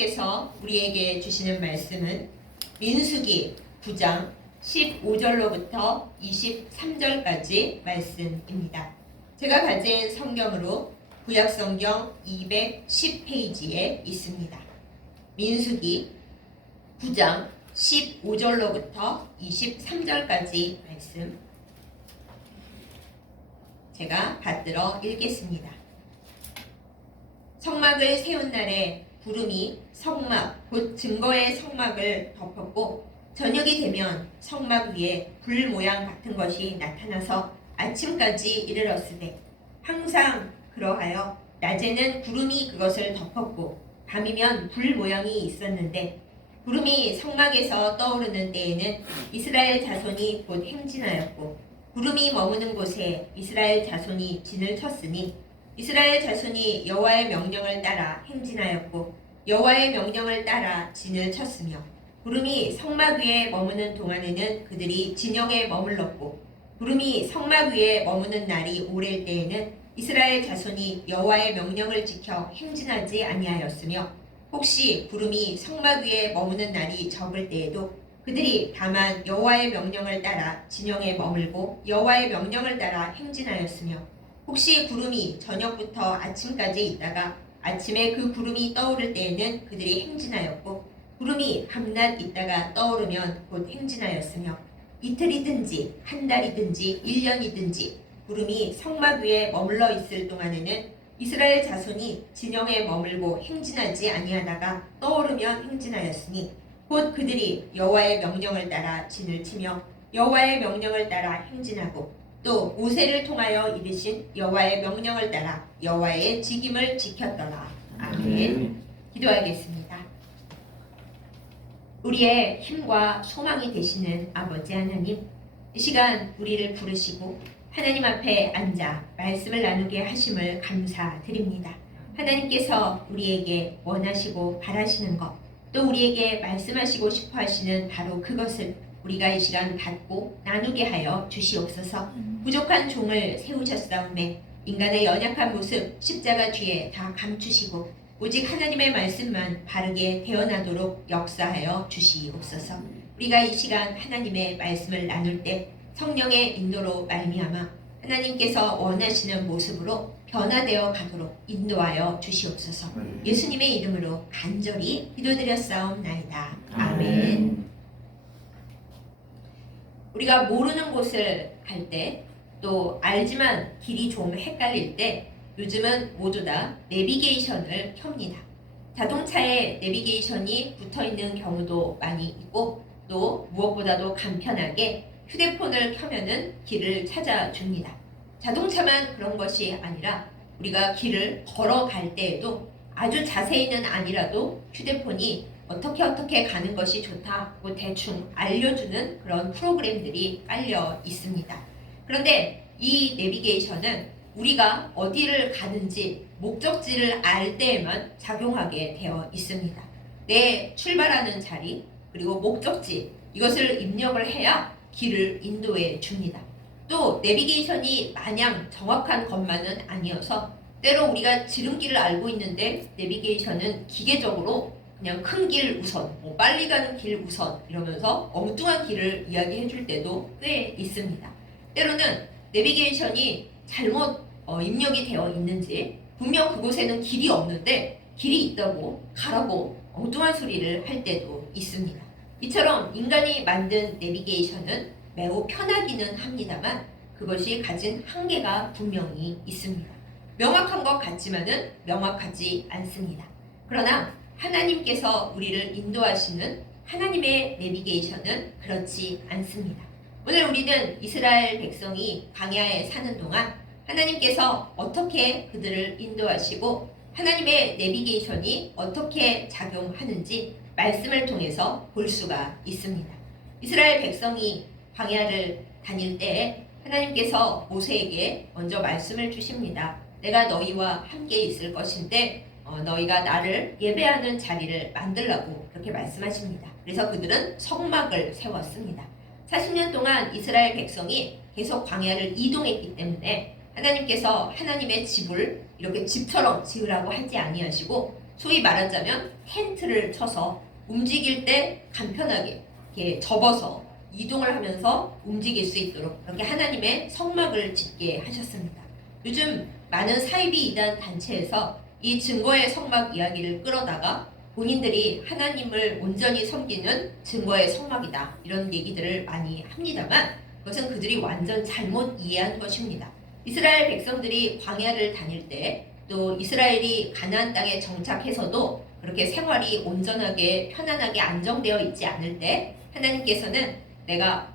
하나님께서 우리에게 주시는 말씀은 민수기 9장 15절로부터 23절까지 말씀입니다. 제가 가진 성경으로 구약성경 210페이지에 있습니다. 민수기 9장 15절로부터 23절까지 말씀 제가 받들어 읽겠습니다. 성막을 세운 날에 구름이 성막 곧 증거의 성막을 덮었고 저녁이 되면 성막 위에 불 모양 같은 것이 나타나서 아침까지 이르렀으되 항상 그러하여 낮에는 구름이 그것을 덮었고 밤이면 불 모양이 있었는데 구름이 성막에서 떠오르는 때에는 이스라엘 자손이 곧 행진하였고 구름이 머무는 곳에 이스라엘 자손이 진을 쳤으니 이스라엘 자손이 여호와의 명령을 따라 행진하였고 여호와의 명령을 따라 진을 쳤으며 구름이 성막 위에 머무는 동안에는 그들이 진영에 머물렀고 구름이 성막 위에 머무는 날이 오랠 때에는 이스라엘 자손이 여호와의 명령을 지켜 행진하지 아니하였으며 혹시 구름이 성막 위에 머무는 날이 적을 때에도 그들이 다만 여호와의 명령을 따라 진영에 머물고 여호와의 명령을 따라 행진하였으며 혹시 구름이 저녁부터 아침까지 있다가 아침에 그 구름이 떠오를 때에는 그들이 행진하였고 구름이 밤낮 있다가 떠오르면 곧 행진하였으며 이틀이든지 한 달이든지 1년이든지 구름이 성막 위에 머물러 있을 동안에는 이스라엘 자손이 진영에 머물고 행진하지 아니하다가 떠오르면 행진하였으니 곧 그들이 여호와의 명령을 따라 진을 치며 여호와의 명령을 따라 행진하고 또 모세를 통하여 이르신 여호와의 명령을 따라 여호와의 직임을 지켰더라. 아멘. 기도하겠습니다. 우리의 힘과 소망이 되시는 아버지 하나님, 이 시간 우리를 부르시고 하나님 앞에 앉아 말씀을 나누게 하심을 감사드립니다. 하나님께서 우리에게 원하시고 바라시는 것, 또 우리에게 말씀하시고 싶어 하시는 바로 그것을 우리가 이 시간 받고 나누게 하여 주시옵소서. 부족한 종을 세우셨사오매 인간의 연약한 모습 십자가 뒤에 다 감추시고 오직 하나님의 말씀만 바르게 되어나도록 역사하여 주시옵소서. 우리가 이 시간 하나님의 말씀을 나눌 때 성령의 인도로 말미암아 하나님께서 원하시는 모습으로 변화되어 가도록 인도하여 주시옵소서. 예수님의 이름으로 간절히 기도드렸사옵나이다. 아멘. 우리가 모르는 곳을 갈 때 또 알지만 길이 좀 헷갈릴 때 요즘은 모두 다 내비게이션을 켭니다. 자동차에 내비게이션이 붙어있는 경우도 많이 있고 또 무엇보다도 간편하게 휴대폰을 켜면은 길을 찾아줍니다. 자동차만 그런 것이 아니라 우리가 길을 걸어갈 때에도 아주 자세히는 아니라도 휴대폰이 어떻게 가는 것이 좋다고 대충 알려주는 그런 프로그램들이 깔려 있습니다. 그런데 이 내비게이션은 우리가 어디를 가는지 목적지를 알 때에만 작용하게 되어 있습니다. 내 출발하는 자리 그리고 목적지 이것을 입력을 해야 길을 인도해 줍니다. 또 내비게이션이 마냥 정확한 것만은 아니어서 때로 우리가 지름길을 알고 있는데 내비게이션은 기계적으로 그냥 큰 길 우선, 빨리 가는 길 우선 이러면서 엉뚱한 길을 이야기해 줄 때도 꽤 있습니다. 때로는 내비게이션이 잘못 입력이 되어 있는지 분명 그곳에는 길이 없는데 길이 있다고 가라고 엉뚱한 소리를 할 때도 있습니다. 이처럼 인간이 만든 내비게이션은 매우 편하기는 합니다만 그것이 가진 한계가 분명히 있습니다. 명확한 것 같지만은 명확하지 않습니다. 그러나 하나님께서 우리를 인도하시는 하나님의 내비게이션은 그렇지 않습니다. 오늘 우리는 이스라엘 백성이 광야에 사는 동안 하나님께서 어떻게 그들을 인도하시고 하나님의 내비게이션이 어떻게 작용하는지 말씀을 통해서 볼 수가 있습니다. 이스라엘 백성이 광야를 다닐 때 하나님께서 모세에게 먼저 말씀을 주십니다. 내가 너희와 함께 있을 것인데 너희가 나를 예배하는 자리를 만들라고 그렇게 말씀하십니다. 그래서 그들은 성막을 세웠습니다. 40년 동안 이스라엘 백성이 계속 광야를 이동했기 때문에 하나님께서 하나님의 집을 이렇게 집처럼 지으라고 하지 아니하시고 소위 말하자면 텐트를 쳐서 움직일 때 간편하게 이렇게 접어서 이동을 하면서 움직일 수 있도록 그렇게 하나님의 성막을 짓게 하셨습니다. 요즘 많은 사이비 이단 단체에서 이 증거의 성막 이야기를 끌어다가 본인들이 하나님을 온전히 섬기는 증거의 성막이다 이런 얘기들을 많이 합니다만 그것은 그들이 완전 잘못 이해한 것입니다. 이스라엘 백성들이 광야를 다닐 때 또 이스라엘이 가나안 땅에 정착해서도 그렇게 생활이 온전하게 편안하게 안정되어 있지 않을 때 하나님께서는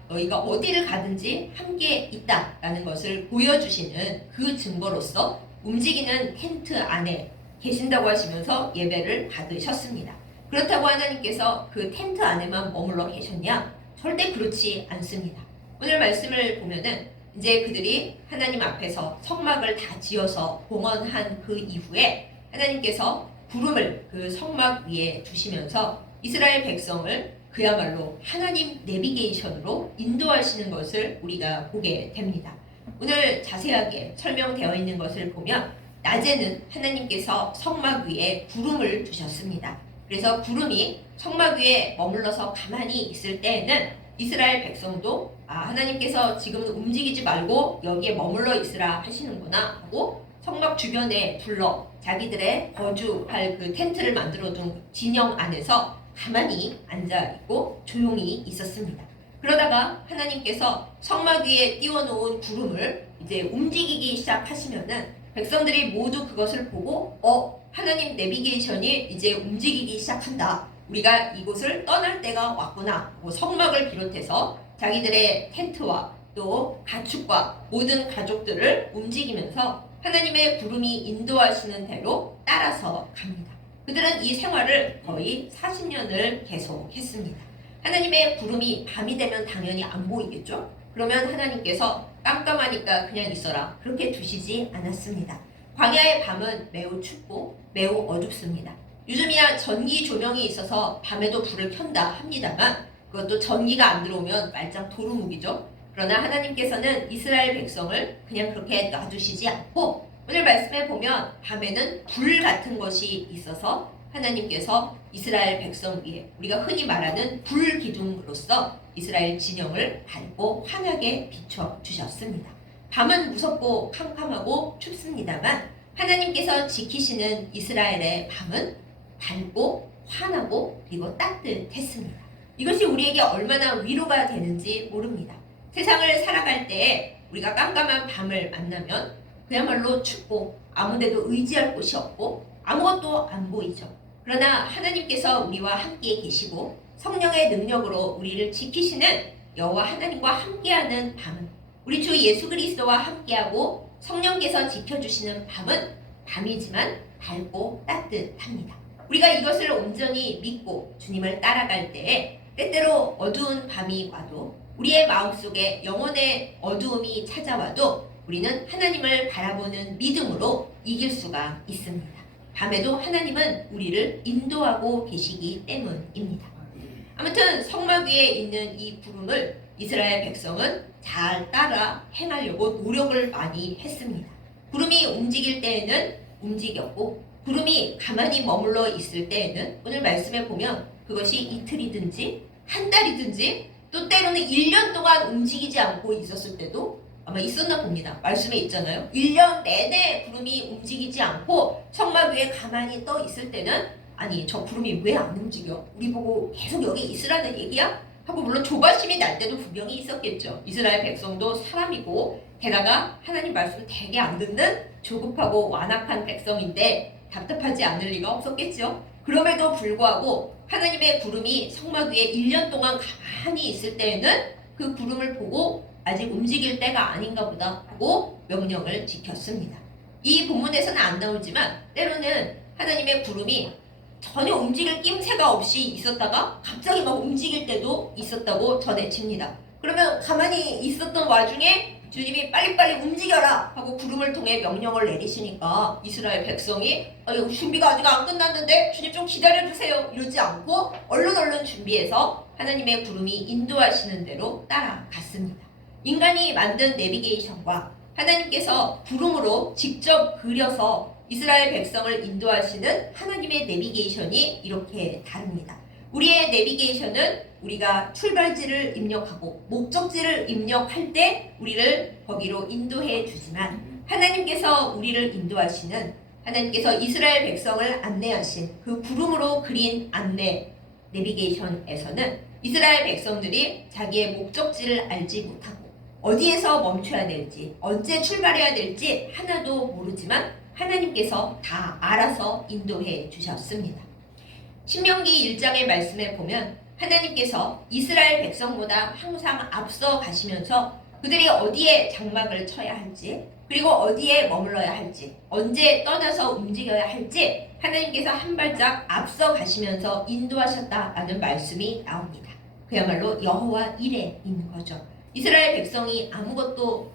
너희가 어디를 가든지 함께 있다라는 것을 보여주시는 그 증거로서 움직이는 텐트 안에 계신다고 하시면서 예배를 받으셨습니다. 그렇다고 하나님께서 그 텐트 안에만 머물러 계셨냐? 절대 그렇지 않습니다. 오늘 말씀을 보면은 이제 그들이 하나님 앞에서 성막을 다 지어서 봉헌한 그 이후에 하나님께서 구름을 그 성막 위에 두시면서 이스라엘 백성을 그야말로 하나님 내비게이션으로 인도하시는 것을 우리가 보게 됩니다. 오늘 자세하게 설명되어 있는 것을 보면 낮에는 하나님께서 성막 위에 구름을 두셨습니다. 그래서 구름이 성막 위에 머물러서 가만히 있을 때에는 이스라엘 백성도 하나님께서 지금은 움직이지 말고 여기에 머물러 있으라 하시는구나 하고 성막 주변에 둘러 자기들의 거주할 그 텐트를 만들어둔 진영 안에서 가만히 앉아있고 조용히 있었습니다. 그러다가 하나님께서 성막 위에 띄워놓은 구름을 이제 움직이기 시작하시면은 백성들이 모두 그것을 보고 하나님 내비게이션이 이제 움직이기 시작한다. 우리가 이곳을 떠날 때가 왔구나. 성막을 비롯해서 자기들의 텐트와 또 가축과 모든 가족들을 움직이면서 하나님의 구름이 인도하시는 대로 따라서 갑니다. 그들은 이 생활을 거의 40년을 계속했습니다. 하나님의 구름이 밤이 되면 당연히 안 보이겠죠? 그러면 하나님께서 깜깜하니까 그냥 있어라. 그렇게 두시지 않았습니다. 광야의 밤은 매우 춥고 매우 어둡습니다. 요즘이야 전기 조명이 있어서 밤에도 불을 켠다 합니다만 그것도 전기가 안 들어오면 말짱 도루묵이죠. 그러나 하나님께서는 이스라엘 백성을 그냥 그렇게 놔두시지 않고 오늘 말씀에 보면 밤에는 불 같은 것이 있어서 하나님께서 이스라엘 백성 위에 우리가 흔히 말하는 불기둥으로서 이스라엘 진영을 밝고 환하게 비춰주셨습니다. 밤은 무섭고 캄캄하고 춥습니다만 하나님께서 지키시는 이스라엘의 밤은 밝고 환하고 그리고 따뜻했습니다. 이것이 우리에게 얼마나 위로가 되는지 모릅니다. 세상을 살아갈 때 우리가 깜깜한 밤을 만나면 그야말로 춥고 아무데도 의지할 곳이 없고 아무것도 안 보이죠. 그러나 하나님께서 우리와 함께 계시고 성령의 능력으로 우리를 지키시는 여호와 하나님과 함께하는 밤은 우리 주 예수 그리스도와 함께하고 성령께서 지켜주시는 밤은 밤이지만 밝고 따뜻합니다. 우리가 이것을 온전히 믿고 주님을 따라갈 때에 때때로 어두운 밤이 와도 우리의 마음속에 영혼의 어두움이 찾아와도 우리는 하나님을 바라보는 믿음으로 이길 수가 있습니다. 밤에도 하나님은 우리를 인도하고 계시기 때문입니다. 아무튼 성막 위에 있는 이 구름을 이스라엘 백성은 잘 따라 행하려고 노력을 많이 했습니다. 구름이 움직일 때에는 움직였고 구름이 가만히 머물러 있을 때에는 오늘 말씀에 보면 그것이 이틀이든지 한 달이든지 또 때로는 1년 동안 움직이지 않고 있었을 때도 아마 있었나 봅니다. 말씀에 있잖아요. 1년 내내 구름이 움직이지 않고 성막 위에 가만히 떠 있을 때는 아니 저 구름이 왜 안 움직여? 우리 보고 계속 여기 있으라는 얘기야? 하고 물론 조바심이 날 때도 분명히 있었겠죠. 이스라엘 백성도 사람이고 게다가 하나님 말씀을 되게 안 듣는 조급하고 완악한 백성인데 답답하지 않을 리가 없었겠죠. 그럼에도 불구하고 하나님의 구름이 성막 위에 1년 동안 가만히 있을 때에는 그 구름을 보고 아직 움직일 때가 아닌가 보다 하고 명령을 지켰습니다. 이 본문에서는 안 나오지만 때로는 하나님의 구름이 전혀 움직일 낌새가 없이 있었다가 갑자기 막 움직일 때도 있었다고 전해집니다. 그러면 가만히 있었던 와중에 주님이 빨리빨리 움직여라 하고 구름을 통해 명령을 내리시니까 이스라엘 백성이 준비가 아직 안 끝났는데 주님 좀 기다려주세요 이러지 않고 얼른 준비해서 하나님의 구름이 인도하시는 대로 따라갔습니다. 인간이 만든 내비게이션과 하나님께서 구름으로 직접 그려서 이스라엘 백성을 인도하시는 하나님의 내비게이션이 이렇게 다릅니다. 우리의 내비게이션은 우리가 출발지를 입력하고 목적지를 입력할 때 우리를 거기로 인도해 주지만 하나님께서 우리를 인도하시는, 하나님께서 이스라엘 백성을 안내하신 그 구름으로 그린 안내 내비게이션에서는 이스라엘 백성들이 자기의 목적지를 알지 못하고 어디에서 멈춰야 될지, 언제 출발해야 될지 하나도 모르지만 하나님께서 다 알아서 인도해 주셨습니다. 신명기 1장의 말씀에 보면 하나님께서 이스라엘 백성보다 항상 앞서 가시면서 그들이 어디에 장막을 쳐야 할지, 그리고 어디에 머물러야 할지, 언제 떠나서 움직여야 할지 하나님께서 한 발짝 앞서 가시면서 인도하셨다라는 말씀이 나옵니다. 그야말로 여호와 이레인 거죠. 이스라엘 백성이 아무것도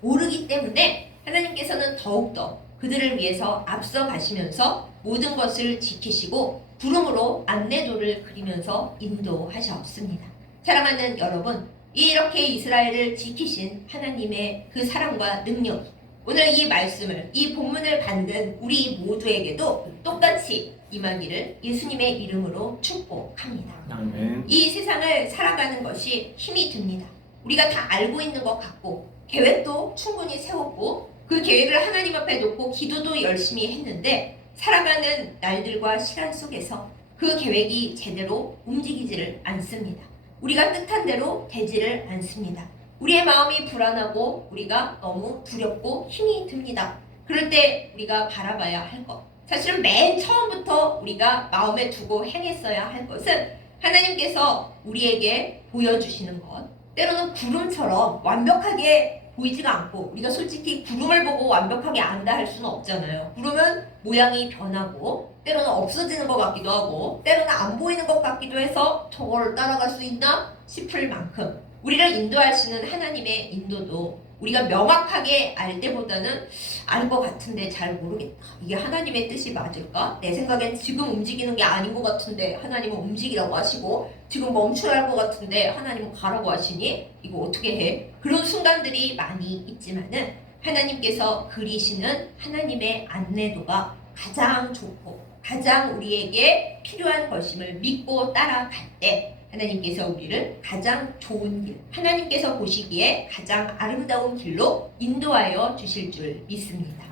모르기 때문에 하나님께서는 더욱더 그들을 위해서 앞서 가시면서 모든 것을 지키시고 구름으로 안내도를 그리면서 인도하셨습니다. 사랑하는 여러분, 이렇게 이스라엘을 지키신 하나님의 그 사랑과 능력이 오늘 이 말씀을, 이 본문을 받는 우리 모두에게도 똑같이 임하기를 예수님의 이름으로 축복합니다. 아멘. 이 세상을 살아가는 것이 힘이 듭니다. 우리가 다 알고 있는 것 같고 계획도 충분히 세웠고 그 계획을 하나님 앞에 놓고 기도도 열심히 했는데 살아가는 날들과 시간 속에서 그 계획이 제대로 움직이지를 않습니다. 우리가 뜻한 대로 되지를 않습니다. 우리의 마음이 불안하고 우리가 너무 두렵고 힘이 듭니다. 그럴 때 우리가 바라봐야 할 것, 사실은 맨 처음부터 우리가 마음에 두고 행했어야 할 것은 하나님께서 우리에게 보여주시는 것, 때로는 구름처럼 완벽하게 보이지가 않고, 우리가 솔직히 구름을 보고 완벽하게 안다 할 수는 없잖아요. 구름은 모양이 변하고 때로는 없어지는 것 같기도 하고 때로는 안 보이는 것 같기도 해서 저걸 따라갈 수 있나 싶을 만큼 우리를 인도하시는 하나님의 인도도 우리가 명확하게 알 때보다는 알 것 같은데 잘 모르겠다. 이게 하나님의 뜻이 맞을까? 내 생각엔 지금 움직이는 게 아닌 것 같은데 하나님은 움직이라고 하시고, 지금 멈춰야 할 것 같은데 하나님은 가라고 하시니 이거 어떻게 해? 그런 순간들이 많이 있지만은 하나님께서 그리시는 하나님의 안내도가 가장 좋고 가장 우리에게 필요한 것임을 믿고 따라갈 때 하나님께서 우리를 가장 좋은 길, 하나님께서 보시기에 가장 아름다운 길로 인도하여 주실 줄 믿습니다.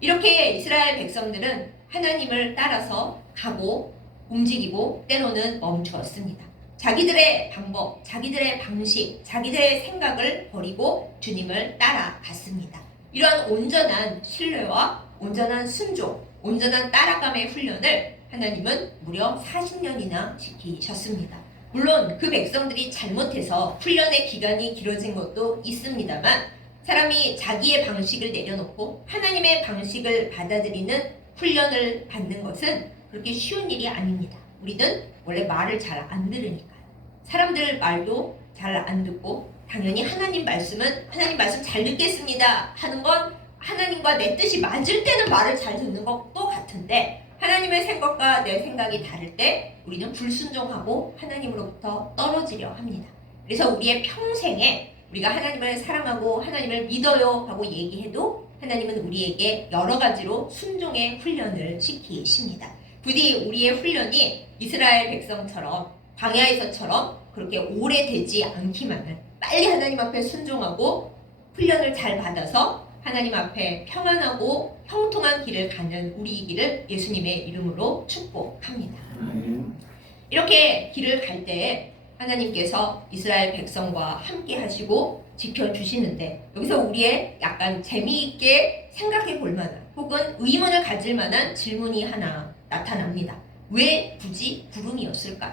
이렇게 이스라엘 백성들은 하나님을 따라서 가고 움직이고 때로는 멈추었습니다. 자기들의 방법, 자기들의 방식, 자기들의 생각을 버리고 주님을 따라갔습니다. 이러한 온전한 신뢰와 온전한 순종, 온전한 따라감의 훈련을 하나님은 무려 40년이나 시키셨습니다. 물론 그 백성들이 잘못해서 훈련의 기간이 길어진 것도 있습니다만 사람이 자기의 방식을 내려놓고 하나님의 방식을 받아들이는 훈련을 받는 것은 그렇게 쉬운 일이 아닙니다. 우리는 원래 말을 잘 안 들으니까요. 사람들 말도 잘 안 듣고 당연히 하나님 말씀은 하나님 말씀 잘 듣겠습니다 하는 건 하나님과 내 뜻이 맞을 때는 말을 잘 듣는 것도 같은데 하나님의 생각과 내 생각이 다를 때 우리는 불순종하고 하나님으로부터 떨어지려 합니다. 그래서 우리의 평생에 우리가 하나님을 사랑하고 하나님을 믿어요 하고 얘기해도 하나님은 우리에게 여러 가지로 순종의 훈련을 시키십니다. 부디 우리의 훈련이 이스라엘 백성처럼 광야에서처럼 그렇게 오래되지 않기만은 빨리 하나님 앞에 순종하고 훈련을 잘 받아서 하나님 앞에 평안하고 형통한 길을 가는 우리이기를 예수님의 이름으로 축복합니다. 이렇게 길을 갈 때 하나님께서 이스라엘 백성과 함께 하시고 지켜주시는데 여기서 우리의 약간 재미있게 생각해 볼 만한 혹은 의문을 가질 만한 질문이 하나 나타납니다. 왜 굳이 구름이었을까요?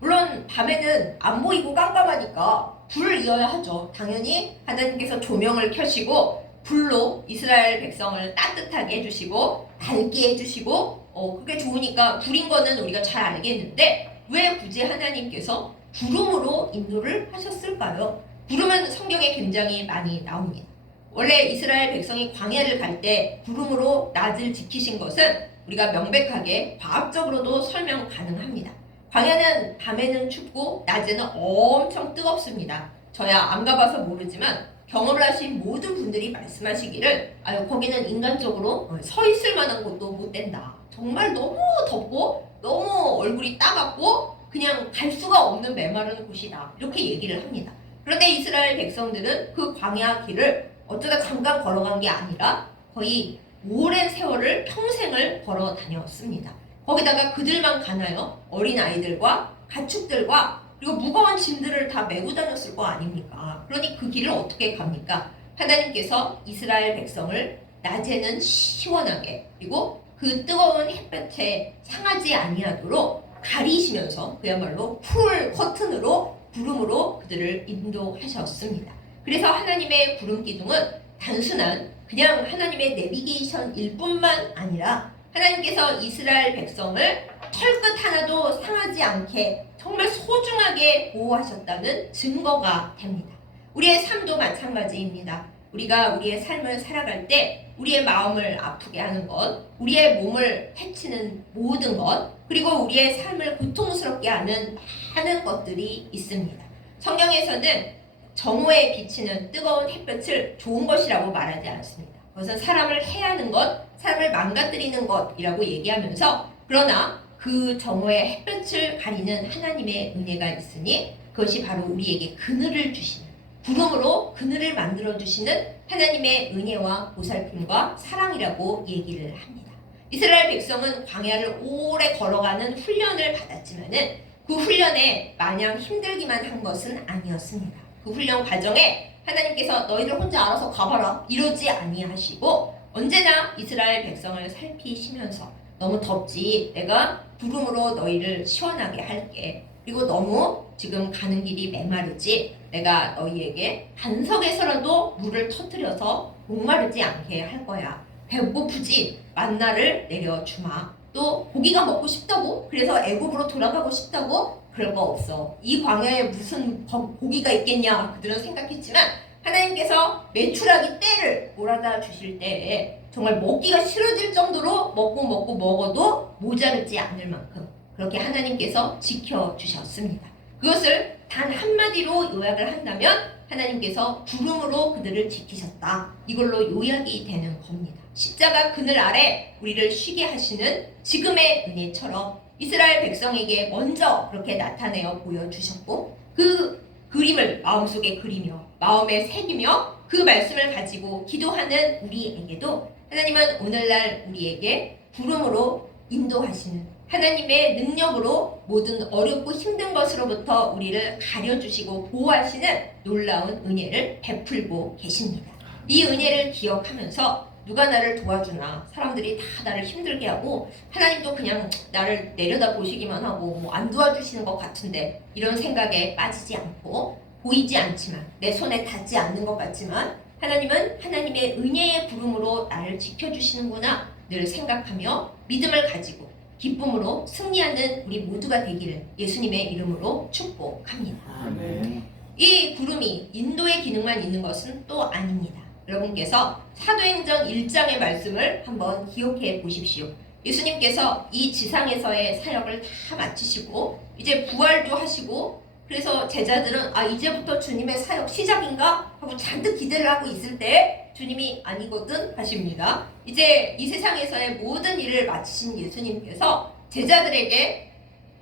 물론 밤에는 안 보이고 깜깜하니까 불을 이어야 하죠. 당연히 하나님께서 조명을 켜시고 불로 이스라엘 백성을 따뜻하게 해주시고 밝게 해주시고 그게 좋으니까 불인 거는 우리가 잘 알겠는데 왜 굳이 하나님께서 구름으로 인도를 하셨을까요? 구름은 성경에 굉장히 많이 나옵니다. 원래 이스라엘 백성이 광야를 갈 때 구름으로 낮을 지키신 것은 우리가 명백하게 과학적으로도 설명 가능합니다. 광야는 밤에는 춥고 낮에는 엄청 뜨겁습니다. 저야 안 가봐서 모르지만 경험을 하신 모든 분들이 말씀하시기를 아유 거기는 인간적으로 서 있을 만한 곳도 못 된다. 정말 너무 덥고 너무 얼굴이 따갑고 그냥 갈 수가 없는 메마른 곳이다. 이렇게 얘기를 합니다. 그런데 이스라엘 백성들은 그 광야 길을 어쩌다 잠깐 걸어간 게 아니라 거의 오랜 세월을 평생을 걸어 다녔습니다. 거기다가 그들만 가나요? 어린아이들과 가축들과 그리고 무거운 짐들을 다 메고 다녔을 거 아닙니까? 그러니 그 길을 어떻게 갑니까? 하나님께서 이스라엘 백성을 낮에는 시원하게 그리고 그 뜨거운 햇볕에 상하지 아니하도록 가리시면서 그야말로 풀 커튼으로 구름으로 그들을 인도하셨습니다. 그래서 하나님의 구름 기둥은 단순한 그냥 하나님의 내비게이션일 뿐만 아니라 하나님께서 이스라엘 백성을 털끝 하나도 상하지 않게 정말 소중하게 보호하셨다는 증거가 됩니다. 우리의 삶도 마찬가지입니다. 우리가 우리의 삶을 살아갈 때 우리의 마음을 아프게 하는 것, 우리의 몸을 해치는 모든 것, 그리고 우리의 삶을 고통스럽게 하는 많은 것들이 있습니다. 성경에서는 정오에 비치는 뜨거운 햇볕을 좋은 것이라고 말하지 않습니다. 그것은 사람을 해하는 것, 사람을 망가뜨리는 것이라고 얘기하면서 그러나 그 정오의 햇볕을 가리는 하나님의 은혜가 있으니 그것이 바로 우리에게 그늘을 주시는 구름으로 그늘을 만들어 주시는 하나님의 은혜와 보살핌과 사랑이라고 얘기를 합니다. 이스라엘 백성은 광야를 오래 걸어가는 훈련을 받았지만은 그 훈련에 마냥 힘들기만 한 것은 아니었습니다. 그 훈련 과정에 하나님께서 너희들 혼자 알아서 가봐라 이러지 아니하시고 언제나 이스라엘 백성을 살피시면서 너무 덥지 내가 구름으로 너희를 시원하게 할게. 그리고 너무 지금 가는 길이 메마르지 내가 너희에게 반석에서라도 물을 터뜨려서 목마르지 않게 할 거야. 배고프지 만나를 내려주마. 또 고기가 먹고 싶다고 그래서 애굽으로 돌아가고 싶다고 그럴 거 없어. 이 광야에 무슨 고기가 있겠냐 그들은 생각했지만 하나님께서 메추라기 떼를 몰아다 주실 때에 정말 먹기가 싫어질 정도로 먹고 먹어도 모자르지 않을 만큼 그렇게 하나님께서 지켜주셨습니다. 그것을 단 한마디로 요약을 한다면 하나님께서 구름으로 그들을 지키셨다. 이걸로 요약이 되는 겁니다. 십자가 그늘 아래 우리를 쉬게 하시는 지금의 은혜처럼 이스라엘 백성에게 먼저 그렇게 나타내어 보여주셨고 그 그림을 마음속에 그리며 마음에 새기며 그 말씀을 가지고 기도하는 우리에게도 하나님은 오늘날 우리에게 구름으로 인도하시는 하나님의 능력으로 모든 어렵고 힘든 것으로부터 우리를 가려주시고 보호하시는 놀라운 은혜를 베풀고 계십니다. 이 은혜를 기억하면서 누가 나를 도와주나 사람들이 다 나를 힘들게 하고 하나님도 그냥 나를 내려다 보시기만 하고 뭐 안 도와주시는 것 같은데 이런 생각에 빠지지 않고 보이지 않지만 내 손에 닿지 않는 것 같지만 하나님은 하나님의 은혜의 구름으로 나를 지켜주시는구나 늘 생각하며 믿음을 가지고 기쁨으로 승리하는 우리 모두가 되기를 예수님의 이름으로 축복합니다. 아멘. 이 구름이 인도의 기능만 있는 것은 또 아닙니다. 여러분께서 사도행전 1장의 말씀을 한번 기억해 보십시오. 예수님께서 이 지상에서의 사역을 다 마치시고 이제 부활도 하시고 그래서 제자들은 이제부터 주님의 사역 시작인가 하고 잔뜩 기대를 하고 있을 때 주님이 아니거든 하십니다. 이제 이 세상에서의 모든 일을 마치신 예수님께서 제자들에게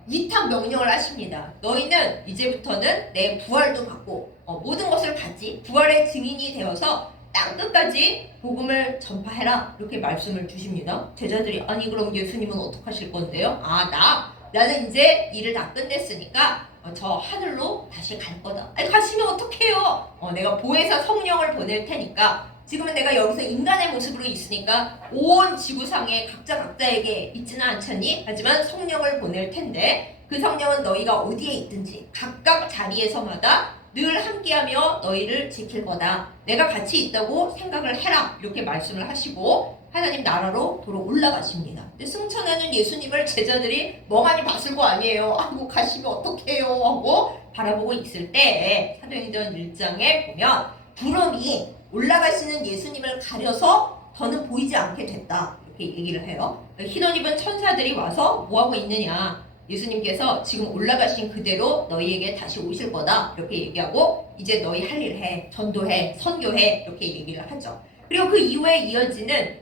위탁 명령을 하십니다. 너희는 이제부터는 내 부활도 받고 모든 것을 갖지 부활의 증인이 되어서 땅끝까지 복음을 전파해라 이렇게 말씀을 주십니다. 제자들이 아니 그럼 예수님은 어떻게 하실 건데요? 나는 이제 일을 다 끝냈으니까 저 하늘로 다시 갈 거다. 아니 가시면 어떡해요? 내가 보혜사 성령을 보낼 테니까 지금은 내가 여기서 인간의 모습으로 있으니까 온 지구상의 각자에게 있지는 않잖니? 하지만 성령을 보낼 텐데 그 성령은 너희가 어디에 있든지 각각 자리에서마다 늘 함께하며 너희를 지킬 거다. 내가 같이 있다고 생각을 해라. 이렇게 말씀을 하시고 하나님 나라로 도로 올라가십니다. 근데 승천하는 예수님을 제자들이 멍하니 봤을 거 아니에요. 아이고 가시면 어떡해요 하고 바라보고 있을 때 사도행전 1장에 보면 구름이 올라가시는 예수님을 가려서 더는 보이지 않게 됐다. 이렇게 얘기를 해요. 흰 옷 입은 천사들이 와서 뭐하고 있느냐. 예수님께서 지금 올라가신 그대로 너희에게 다시 오실 거다 이렇게 얘기하고 이제 너희 할 일 해, 전도해, 선교해 이렇게 얘기를 하죠. 그리고 그 이후에 이어지는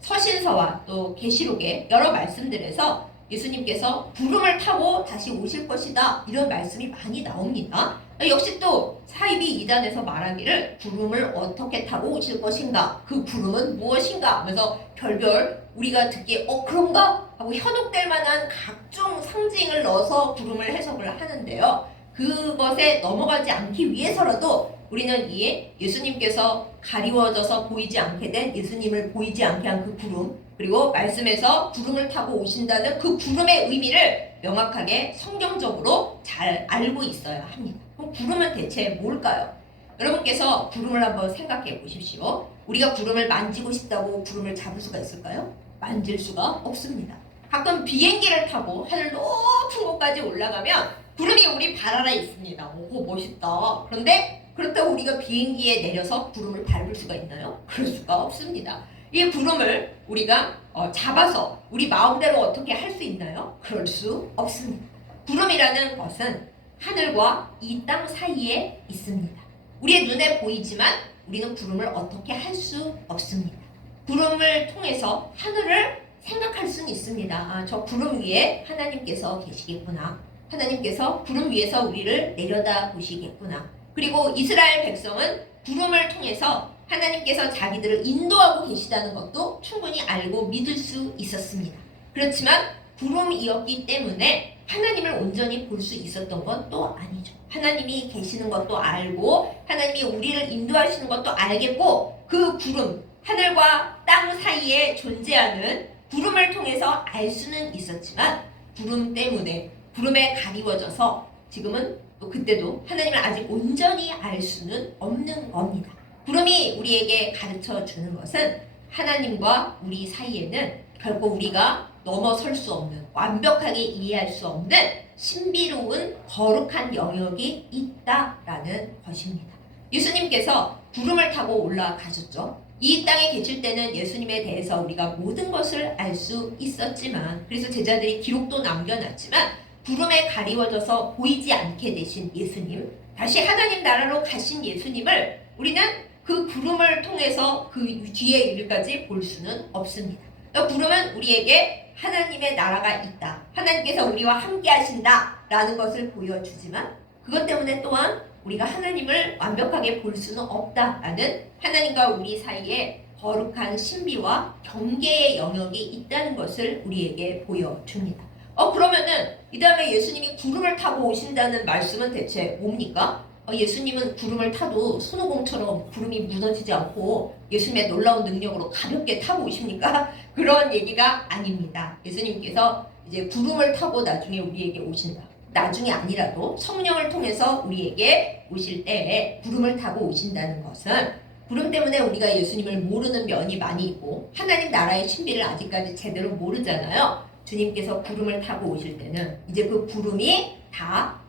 서신서와 또 계시록의 여러 말씀들에서 예수님께서 구름을 타고 다시 오실 것이다 이런 말씀이 많이 나옵니다. 역시 또 사이비 2단에서 말하기를 구름을 어떻게 타고 오실 것인가, 그 구름은 무엇인가 하면서 별별 우리가 듣기에 그런가 하고 현혹될 만한 각종 상징을 넣어서 구름을 해석을 하는데요. 그것에 넘어가지 않기 위해서라도 우리는 이 예수님께서 가리워져서 보이지 않게 된 예수님을 보이지 않게 한 그 구름, 그리고 말씀에서 구름을 타고 오신다는 그 구름의 의미를 명확하게 성경적으로 잘 알고 있어야 합니다. 그럼 구름은 대체 뭘까요? 여러분께서 구름을 한번 생각해 보십시오. 우리가 구름을 만지고 싶다고 구름을 잡을 수가 있을까요? 만질 수가 없습니다. 가끔 비행기를 타고 하늘 높은 곳까지 올라가면 구름이 우리 발 아래 있습니다. 오, 멋있다. 그런데 그렇다고 우리가 비행기에 내려서 구름을 밟을 수가 있나요? 그럴 수가 없습니다. 이 구름을 우리가 잡아서 우리 마음대로 어떻게 할 수 있나요? 그럴 수 없습니다. 구름이라는 것은 하늘과 이 땅 사이에 있습니다. 우리의 눈에 보이지만 우리는 구름을 어떻게 할 수 없습니다. 구름을 통해서 하늘을 생각할 수는 있습니다. 저 구름 위에 하나님께서 계시겠구나. 하나님께서 구름 위에서 우리를 내려다 보시겠구나. 그리고 이스라엘 백성은 구름을 통해서 하나님께서 자기들을 인도하고 계시다는 것도 충분히 알고 믿을 수 있었습니다. 그렇지만 구름이었기 때문에 하나님을 온전히 볼 수 있었던 건 또 아니죠. 하나님이 계시는 것도 알고 하나님이 우리를 인도하시는 것도 알겠고 그 구름, 하늘과 땅 사이에 존재하는 구름을 통해서 알 수는 있었지만 구름 때문에 구름에 가리워져서 지금은 또 그때도 하나님을 아직 온전히 알 수는 없는 겁니다. 구름이 우리에게 가르쳐 주는 것은 하나님과 우리 사이에는 결코 우리가 넘어설 수 없는, 완벽하게 이해할 수 없는 신비로운 거룩한 영역이 있다라는 것입니다. 예수님께서 구름을 타고 올라가셨죠. 이 땅에 계실 때는 예수님에 대해서 우리가 모든 것을 알 수 있었지만, 그래서 제자들이 기록도 남겨놨지만 구름에 가리워져서 보이지 않게 되신 예수님, 다시 하나님 나라로 가신 예수님을 우리는 그 구름을 통해서 그 뒤의 일까지 볼 수는 없습니다. 구름은 우리에게 하나님의 나라가 있다, 하나님께서 우리와 함께 하신다 라는 것을 보여주지만 그것 때문에 또한 우리가 하나님을 완벽하게 볼 수는 없다라는 하나님과 우리 사이에 거룩한 신비와 경계의 영역이 있다는 것을 우리에게 보여줍니다. 그러면은 이 다음에 예수님이 구름을 타고 오신다는 말씀은 대체 뭡니까? 예수님은 구름을 타도 손오공처럼 구름이 무너지지 않고 예수님의 놀라운 능력으로 가볍게 타고 오십니까? 그런 얘기가 아닙니다. 예수님께서 이제 구름을 타고 나중에 우리에게 오신다. 나중에 아니라도 성령을 통해서 우리에게 오실 때에 구름을 타고 오신다는 것은 구름 때문에 우리가 예수님을 모르는 면이 많이 있고 하나님 나라의 신비를 아직까지 제대로 모르잖아요. 주님께서 구름을 타고 오실 때는 이제 그 구름이 다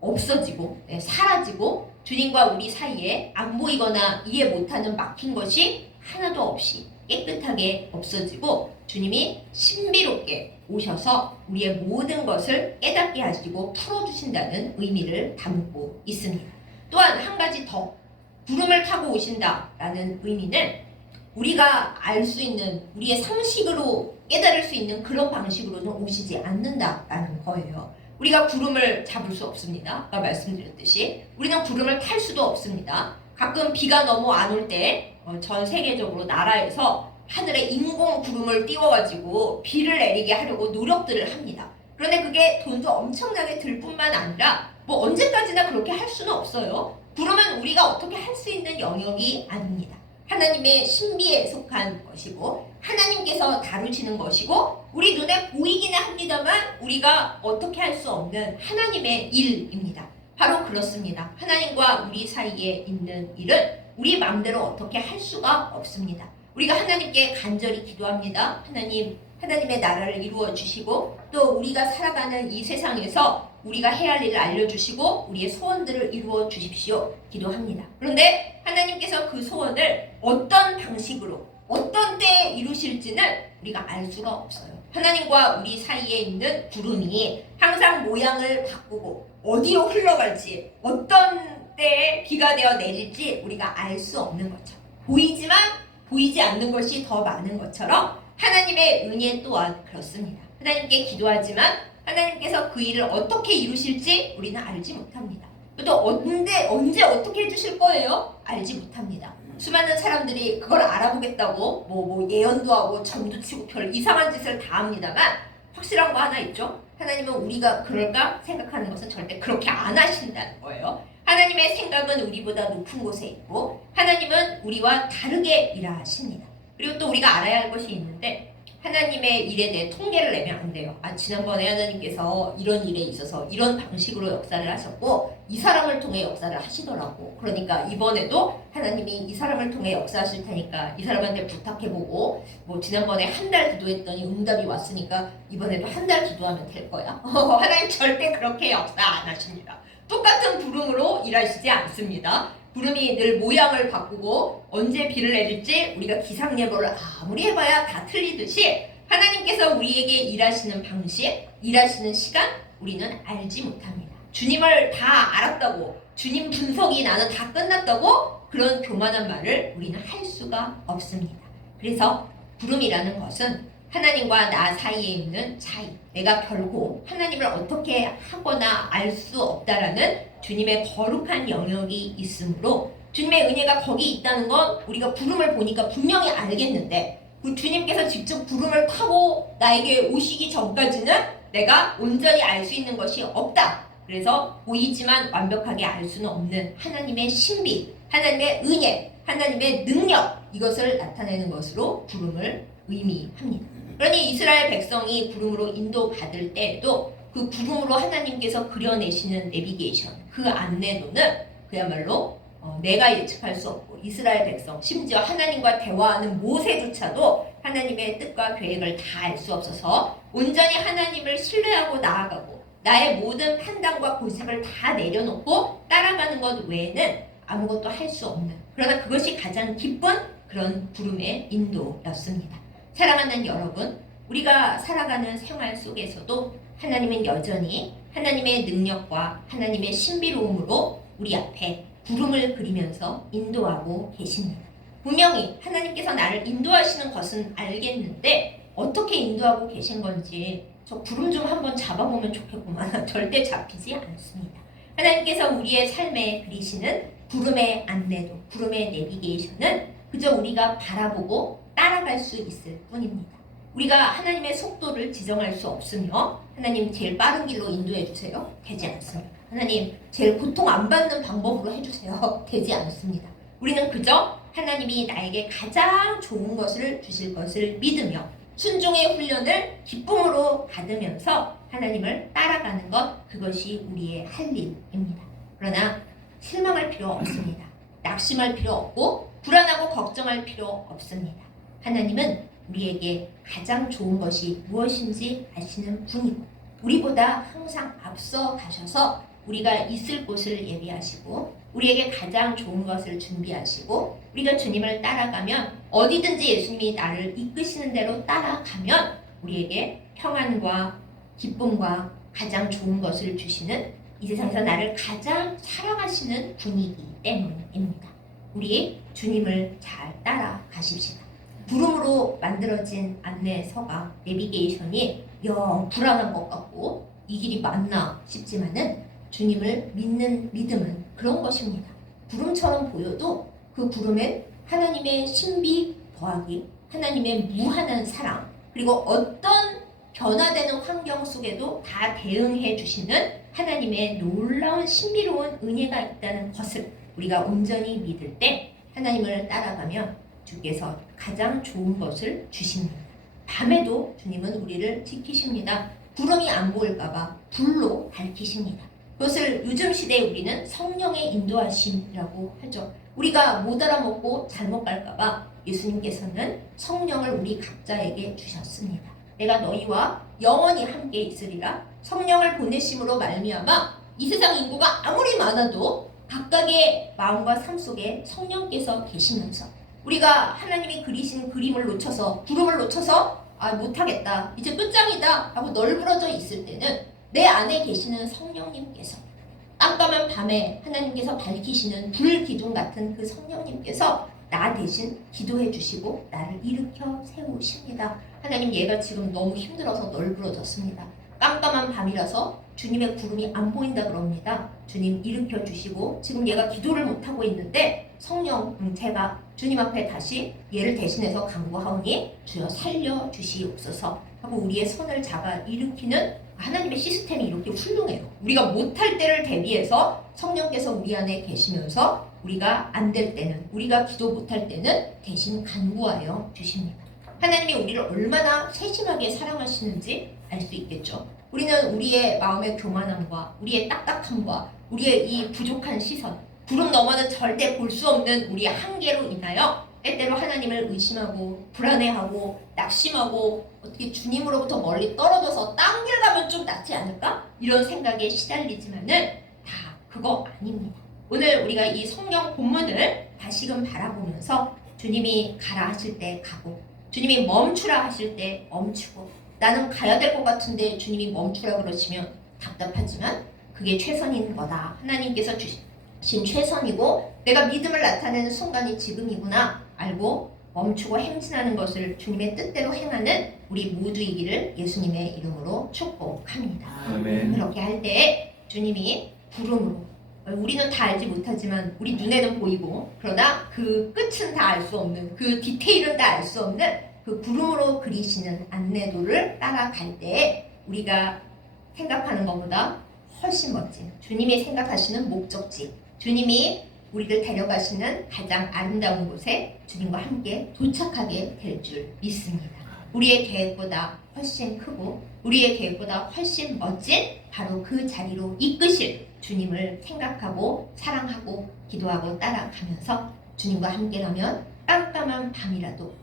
없어지고 사라지고 주님과 우리 사이에 안 보이거나 이해 못하는 막힌 것이 하나도 없이 깨끗하게 없어지고 주님이 신비롭게 오셔서 우리의 모든 것을 깨닫게 하시고 풀어주신다는 의미를 담고 있습니다. 또한 한 가지 더, 구름을 타고 오신다라는 의미는 우리가 알 수 있는, 우리의 상식으로 깨달을 수 있는 그런 방식으로는 오시지 않는다라는 거예요. 우리가 구름을 잡을 수 없습니다. 아까 말씀드렸듯이 우리는 구름을 탈 수도 없습니다. 가끔 비가 너무 안 올 때 전 세계적으로 나라에서 하늘에 인공 구름을 띄워가지고 비를 내리게 하려고 노력들을 합니다. 그런데 그게 돈도 엄청나게 들 뿐만 아니라 뭐 언제까지나 그렇게 할 수는 없어요. 구름은 우리가 어떻게 할 수 있는 영역이 아닙니다. 하나님의 신비에 속한 것이고 하나님께서 다루시는 것이고 우리 눈에 보이기는 합니다만 우리가 어떻게 할 수 없는 하나님의 일입니다. 바로 그렇습니다. 하나님과 우리 사이에 있는 일은 우리 마음대로 어떻게 할 수가 없습니다. 우리가 하나님께 간절히 기도합니다. 하나님의 나라를 이루어 주시고 또 우리가 살아가는 이 세상에서 우리가 해야 할 일을 알려주시고 우리의 소원들을 이루어 주십시오. 기도합니다. 그런데 하나님께서 그 소원을 어떤 방식으로 어떤 때에 이루실지는 우리가 알 수가 없어요. 하나님과 우리 사이에 있는 구름이 항상 모양을 바꾸고 어디로 흘러갈지 어떤 때에 비가 되어 내릴지 우리가 알 수 없는 것처럼 보이지만 보이지 않는 것이 더 많은 것처럼 하나님의 은혜 또한 그렇습니다. 하나님께 기도하지만 하나님께서 그 일을 어떻게 이루실지 우리는 알지 못합니다. 또 언제 어떻게 해주실 거예요? 알지 못합니다. 수많은 사람들이 그걸 알아보겠다고 뭐 예언도 하고 점도 치고 별 이상한 짓을 다 합니다만 확실한 거 하나 있죠? 하나님은 우리가 그럴까 생각하는 것은 절대 그렇게 안 하신다는 거예요. 하나님의 생각은 우리보다 높은 곳에 있고 하나님은 우리와 다르게 일하십니다. 그리고 또 우리가 알아야 할 것이 있는데 하나님의 일에 대해 통계를 내면 안 돼요. 지난번에 하나님께서 이런 일에 있어서 이런 방식으로 역사를 하셨고 이 사람을 통해 역사를 하시더라고. 그러니까 이번에도 하나님이 이 사람을 통해 역사하실 테니까 이 사람한테 부탁해보고 뭐 지난번에 한 달 기도했더니 응답이 왔으니까 이번에도 한 달 기도하면 될 거야. 하나님 절대 그렇게 역사 안 하십니다. 똑같은 부름으로 일하시지 않습니다. 구름이 늘 모양을 바꾸고 언제 비를 내릴지 우리가 기상예보를 아무리 해봐야 다 틀리듯이 하나님께서 우리에게 일하시는 방식, 일하시는 시간 우리는 알지 못합니다. 주님을 다 알았다고, 주님 분석이 나는 다 끝났다고 그런 교만한 말을 우리는 할 수가 없습니다. 그래서 구름이라는 것은 하나님과 나 사이에 있는 차이, 내가 결코 하나님을 어떻게 하거나 알 수 없다라는 주님의 거룩한 영역이 있으므로 주님의 은혜가 거기 있다는 건 우리가 구름을 보니까 분명히 알겠는데 그 주님께서 직접 구름을 타고 나에게 오시기 전까지는 내가 온전히 알 수 있는 것이 없다. 그래서 보이지만 완벽하게 알 수는 없는 하나님의 신비, 하나님의 은혜, 하나님의 능력 이것을 나타내는 것으로 구름을 의미합니다. 그러니 이스라엘 백성이 구름으로 인도받을 때에도 그 구름으로 하나님께서 그려내시는 내비게이션, 그 안내도는 그야말로 내가 예측할 수 없고 이스라엘 백성, 심지어 하나님과 대화하는 모세조차도 하나님의 뜻과 계획을 다 알 수 없어서 온전히 하나님을 신뢰하고 나아가고 나의 모든 판단과 고집을 다 내려놓고 따라가는 것 외에는 아무것도 할 수 없는, 그러나 그것이 가장 기쁜 그런 구름의 인도였습니다. 사랑하는 여러분, 우리가 살아가는 생활 속에서도 하나님은 여전히 하나님의 능력과 하나님의 신비로움으로 우리 앞에 구름을 그리면서 인도하고 계십니다. 분명히 하나님께서 나를 인도하시는 것은 알겠는데 어떻게 인도하고 계신 건지 저 구름 좀 한번 잡아보면 좋겠구만. 절대 잡히지 않습니다. 하나님께서 우리의 삶에 그리시는 구름의 안내도, 구름의 내비게이션은 그저 우리가 바라보고 따라갈 수 있을 뿐입니다. 우리가 하나님의 속도를 지정할 수 없으며 하나님 제일 빠른 길로 인도해 주세요. 되지 않습니다. 하나님 제일 고통 안 받는 방법으로 해주세요. 되지 않습니다. 우리는 그저 하나님이 나에게 가장 좋은 것을 주실 것을 믿으며 순종의 훈련을 기쁨으로 받으면서 하나님을 따라가는 것, 그것이 우리의 할 일입니다. 그러나 실망할 필요 없습니다. 낙심할 필요 없고 불안하고 걱정할 필요 없습니다. 하나님은 우리에게 가장 좋은 것이 무엇인지 아시는 분이고 우리보다 항상 앞서 가셔서 우리가 있을 곳을 예비하시고 우리에게 가장 좋은 것을 준비하시고 우리가 주님을 따라가면 어디든지 예수님이 나를 이끄시는 대로 따라가면 우리에게 평안과 기쁨과 가장 좋은 것을 주시는 이 세상에서 나를 가장 사랑하시는 분이기 때문입니다. 우리 주님을 잘 따라가십시다. 구름으로 만들어진 안내서가, 내비게이션이 영 불안한 것 같고 이 길이 맞나 싶지만은 주님을 믿는 믿음은 그런 것입니다. 구름처럼 보여도 그 구름엔 하나님의 신비 더하기 하나님의 무한한 사랑, 그리고 어떤 변화되는 환경 속에도 다 대응해 주시는 하나님의 놀라운 신비로운 은혜가 있다는 것을 우리가 온전히 믿을 때 하나님을 따라가면 주께서 가장 좋은 것을 주십니다. 밤에도 주님은 우리를 지키십니다. 구름이 안 보일까봐 불로 밝히십니다. 그것을 요즘 시대에 우리는 성령의 인도하심이라고 하죠. 우리가 못 알아먹고 잘못 갈까봐 예수님께서는 성령을 우리 각자에게 주셨습니다. 내가 너희와 영원히 함께 있으리라. 성령을 보내심으로 말미암아 이 세상 인구가 아무리 많아도 각각의 마음과 삶 속에 성령께서 계시면서 우리가 하나님이 그리신 그림을 놓쳐서, 구름을 놓쳐서 아 못하겠다 이제 끝장이다 하고 널브러져 있을 때는 내 안에 계시는 성령님께서 깜깜한 밤에 하나님께서 밝히시는 불기둥 같은 그 성령님께서 나 대신 기도해 주시고 나를 일으켜 세우십니다. 하나님 얘가 지금 너무 힘들어서 널브러졌습니다. 깜깜한 밤이라서 주님의 구름이 안 보인다 그럽니다. 주님 일으켜 주시고 지금 얘가 기도를 못하고 있는데 성령 제가 주님 앞에 다시 얘를 대신해서 간구하오니 주여 살려 주시옵소서 하고 우리의 손을 잡아 일으키는 하나님의 시스템이 이렇게 훌륭해요. 우리가 못할 때를 대비해서 성령께서 우리 안에 계시면서 우리가 안 될 때는 우리가 기도 못할 때는 대신 간구하여 주십니다. 하나님이 우리를 얼마나 세심하게 사랑하시는지 알 수 있겠죠. 우리는 우리의 마음의 교만함과 우리의 딱딱함과 우리의 이 부족한 시선 구름 너머는 절대 볼 수 없는 우리의 한계로 인하여 때때로 하나님을 의심하고 불안해하고 낙심하고 어떻게 주님으로부터 멀리 떨어져서 딴 길 가면 좀 낫지 않을까? 이런 생각에 시달리지만은 다 그거 아닙니다. 오늘 우리가 이 성경 본문을 다시금 바라보면서 주님이 가라 하실 때 가고 주님이 멈추라 하실 때 멈추고 나는 가야 될 것 같은데 주님이 멈추라 그러시면 답답하지만 그게 최선인 거다. 하나님께서 주신 최선이고 내가 믿음을 나타내는 순간이 지금이구나 알고 멈추고 행진하는 것을 주님의 뜻대로 행하는 우리 모두이기를 예수님의 이름으로 축복합니다. 아멘. 그렇게 할 때 주님이 구름으로 우리는 다 알지 못하지만 우리 눈에는 보이고 그러나 그 끝은 다 알 수 없는 그 디테일은 다 알 수 없는 그 구름으로 그리시는 안내도를 따라갈 때 우리가 생각하는 것보다 훨씬 멋진 주님이 생각하시는 목적지 주님이 우리를 데려가시는 가장 아름다운 곳에 주님과 함께 도착하게 될 줄 믿습니다. 우리의 계획보다 훨씬 크고 우리의 계획보다 훨씬 멋진 바로 그 자리로 이끄실 주님을 생각하고 사랑하고 기도하고 따라가면서 주님과 함께라면 깜깜한 밤이라도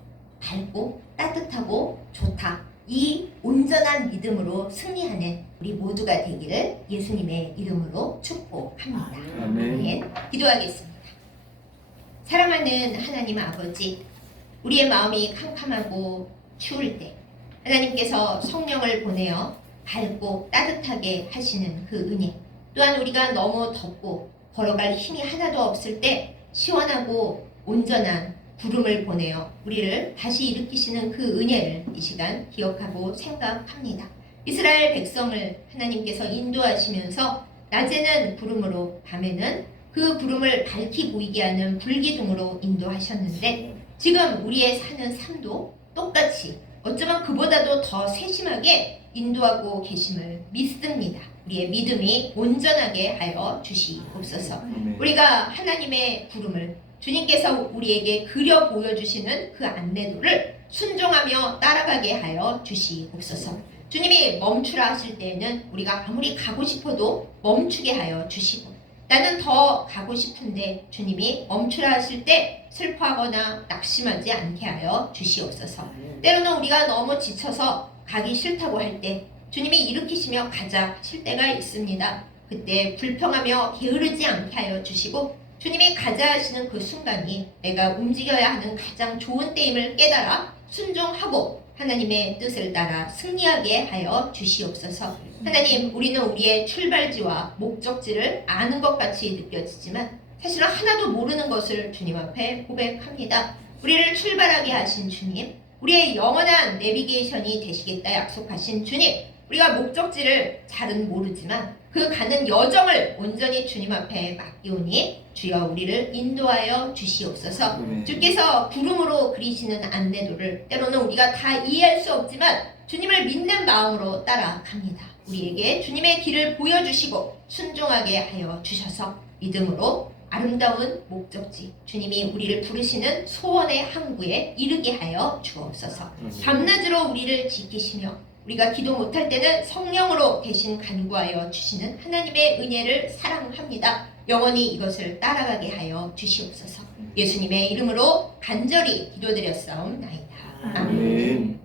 밝고 따뜻하고 좋다. 이 온전한 믿음으로 승리하는 우리 모두가 되기를 예수님의 이름으로 축복합니다. 아멘. 기도하겠습니다. 사랑하는 하나님 아버지, 우리의 마음이 캄캄하고 추울 때 하나님께서 성령을 보내어 밝고 따뜻하게 하시는 그 은혜, 또한 우리가 너무 덥고 걸어갈 힘이 하나도 없을 때 시원하고 온전한 구름을 보내어 우리를 다시 일으키시는 그 은혜를 이 시간 기억하고 생각합니다. 이스라엘 백성을 하나님께서 인도하시면서 낮에는 구름으로 밤에는 그 구름을 밝히 보이게 하는 불기둥으로 인도하셨는데 지금 우리의 사는 삶도 똑같이 어쩌면 그보다도 더 세심하게 인도하고 계심을 믿습니다. 우리의 믿음이 온전하게 하여 주시옵소서. 우리가 하나님의 구름을 주님께서 우리에게 그려 보여주시는 그 안내도를 순종하며 따라가게 하여 주시옵소서. 주님이 멈추라 하실 때에는 우리가 아무리 가고 싶어도 멈추게 하여 주시고 나는 더 가고 싶은데 주님이 멈추라 하실 때 슬퍼하거나 낙심하지 않게 하여 주시옵소서. 때로는 우리가 너무 지쳐서 가기 싫다고 할 때 주님이 일으키시며 가자 하실 때가 있습니다. 그때 불평하며 게으르지 않게 하여 주시고 주님이 가자 하시는 그 순간이 내가 움직여야 하는 가장 좋은 때임을 깨달아 순종하고 하나님의 뜻을 따라 승리하게 하여 주시옵소서. 하나님, 우리는 우리의 출발지와 목적지를 아는 것 같이 느껴지지만 사실은 하나도 모르는 것을 주님 앞에 고백합니다. 우리를 출발하게 하신 주님, 우리의 영원한 내비게이션이 되시겠다 약속하신 주님, 우리가 목적지를 잘은 모르지만 그 가는 여정을 온전히 주님 앞에 맡기오니 주여 우리를 인도하여 주시옵소서. 주께서 구름으로 그리시는 안내도를 때로는 우리가 다 이해할 수 없지만 주님을 믿는 마음으로 따라갑니다. 우리에게 주님의 길을 보여주시고 순종하게 하여 주셔서 믿음으로 아름다운 목적지 주님이 우리를 부르시는 소원의 항구에 이르게 하여 주옵소서. 밤낮으로 우리를 지키시며 우리가 기도 못할 때는 성령으로 대신 간구하여 주시는 하나님의 은혜를 사랑합니다. 영원히 이것을 따라가게 하여 주시옵소서. 예수님의 이름으로 간절히 기도드렸사옵나이다. 아멘.